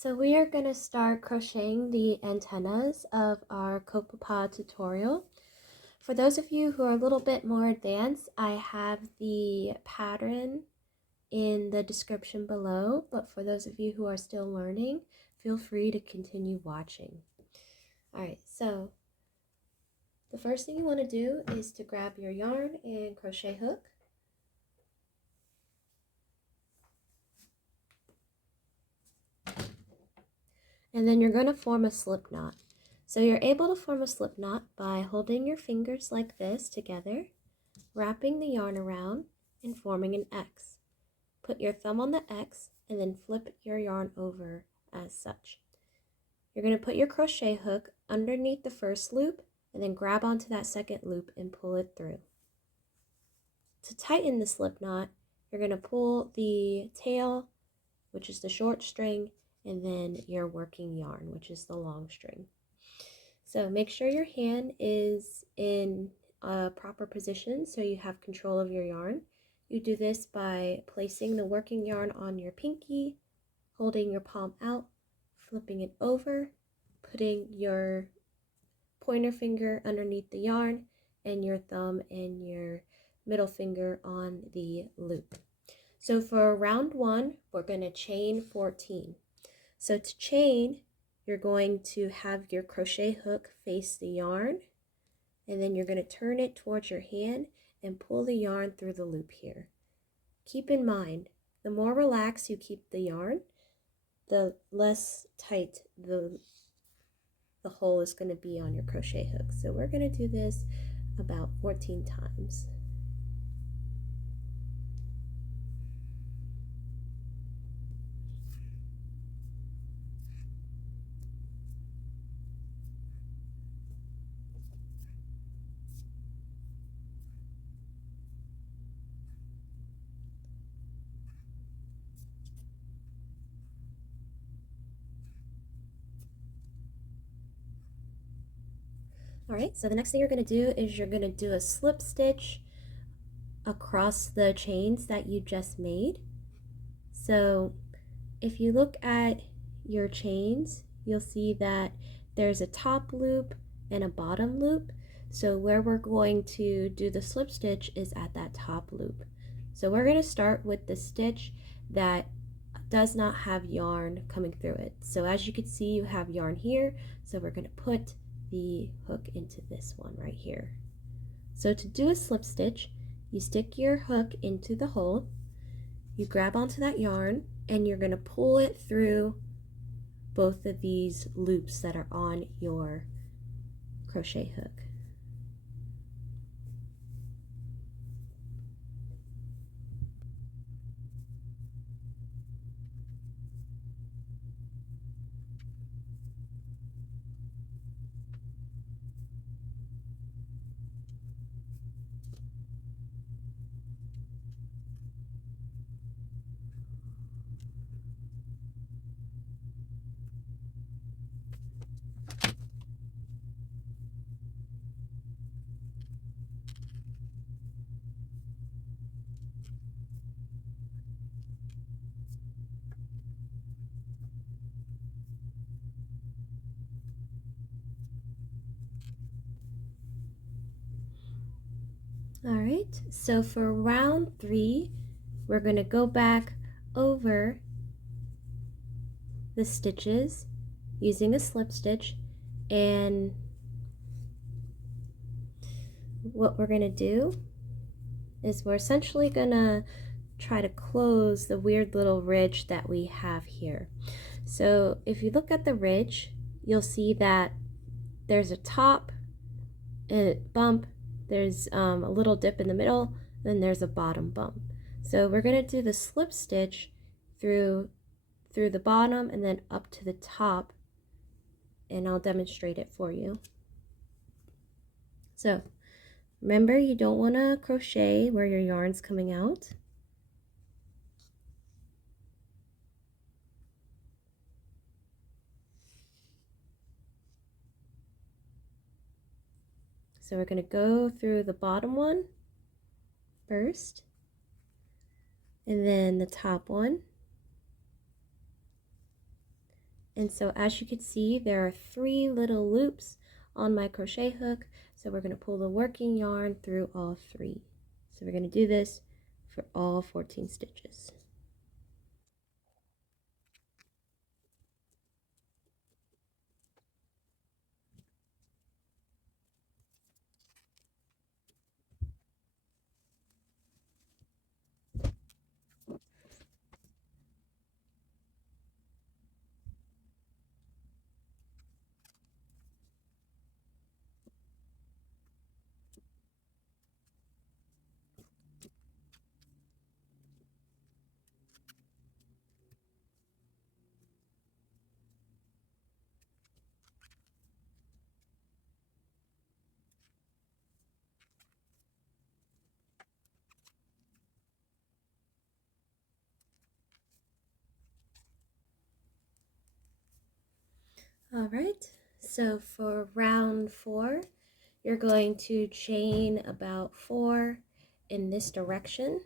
So we are going to start crocheting the antennas of our Copepod tutorial. For those of you who are a little bit more advanced, I have the pattern in the description below, but for those of you who are still learning, feel free to continue watching. Alright, so the first thing you want to do is to grab your yarn and crochet hook. And then you're going to form a slip knot. So you're able to form a slip knot by holding your fingers like this together, wrapping the yarn around, and forming an X. Put your thumb on the X and then flip your yarn over as such. You're going to put your crochet hook underneath the first loop and then grab onto that second loop and pull it through. To tighten the slip knot, you're going to pull the tail, which is the short string, and then your working yarn, which is the long string. So make sure your hand is in a proper position so you have control of your yarn. You do this by placing the working yarn on your pinky, holding your palm out, flipping it over, putting your pointer finger underneath the yarn, and your thumb and your middle finger on the loop. So for round 1, we're going to chain 14. So to chain, you're going to have your crochet hook face the yarn, and then you're going to turn it towards your hand and pull the yarn through the loop here. Keep in mind, the more relaxed you keep the yarn, the less tight the hole is going to be on your crochet hook. So we're going to do this about 14 times. Alright, so the next thing you're going to do is you're going to do a slip stitch across the chains that you just made. So if you look at your chains, you'll see that there's a top loop and a bottom loop. So where we're going to do the slip stitch is at that top loop. So we're going to start with the stitch that does not have yarn coming through it. So as you can see, you have yarn here, so we're going to put the hook into this one right here. So to do a slip stitch, you stick your hook into the hole, you grab onto that yarn, and you're going to pull it through both of these loops that are on your crochet hook. Alright, so for round 3, we're going to go back over the stitches using a slip stitch, and what we're going to do is we're essentially going to try to close the weird little ridge that we have here. So if you look at the ridge, you'll see that there's a top bump, there's a little dip in the middle, then there's a bottom bump. So we're going to do the slip stitch through the bottom and then up to the top, and I'll demonstrate it for you. So remember, you don't want to crochet where your yarn's coming out. So we're going to go through the bottom one first, and then the top one, And so as you can see, there are 3 little loops on my crochet hook. So we're going to pull the working yarn through all 3. So we're going to do this for all 14 stitches. All right, so for round 4, you're going to chain about 4 in this direction.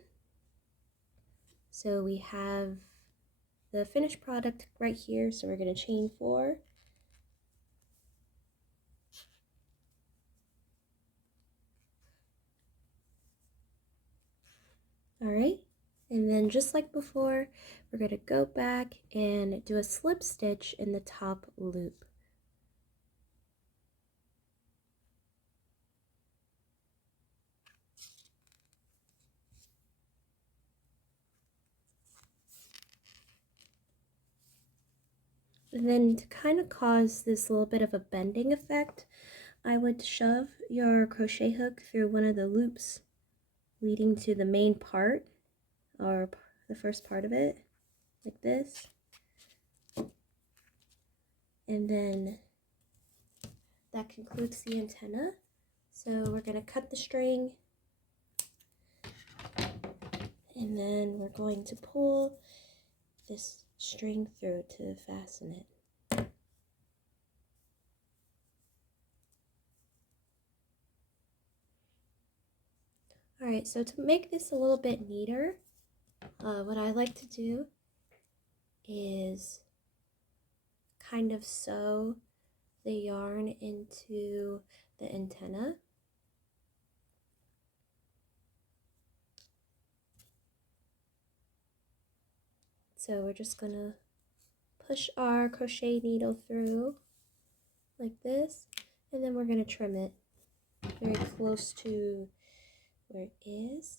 So we have the finished product right here, so we're going to chain 4. All right, and then just like before, we're going to go back and do a slip stitch in the top loop. And then to kind of cause this little bit of a bending effect, I would shove your crochet hook through one of the loops leading to the main part, or the first part of it, like this. And then that concludes the antenna. So we're going to cut the string, and then we're going to pull this string through to fasten it. Alright, so to make this a little bit neater, what I like to do is kind of sew the yarn into the antenna. So we're just going to push our crochet needle through like this, and then we're going to trim it very close to where it is.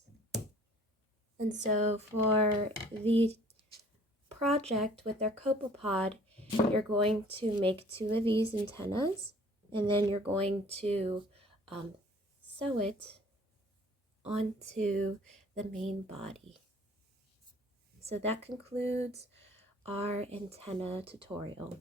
And so for the project with our Copepod, you're going to make 2 of these antennas, and then you're going to sew it onto the main body. So that concludes our antenna tutorial.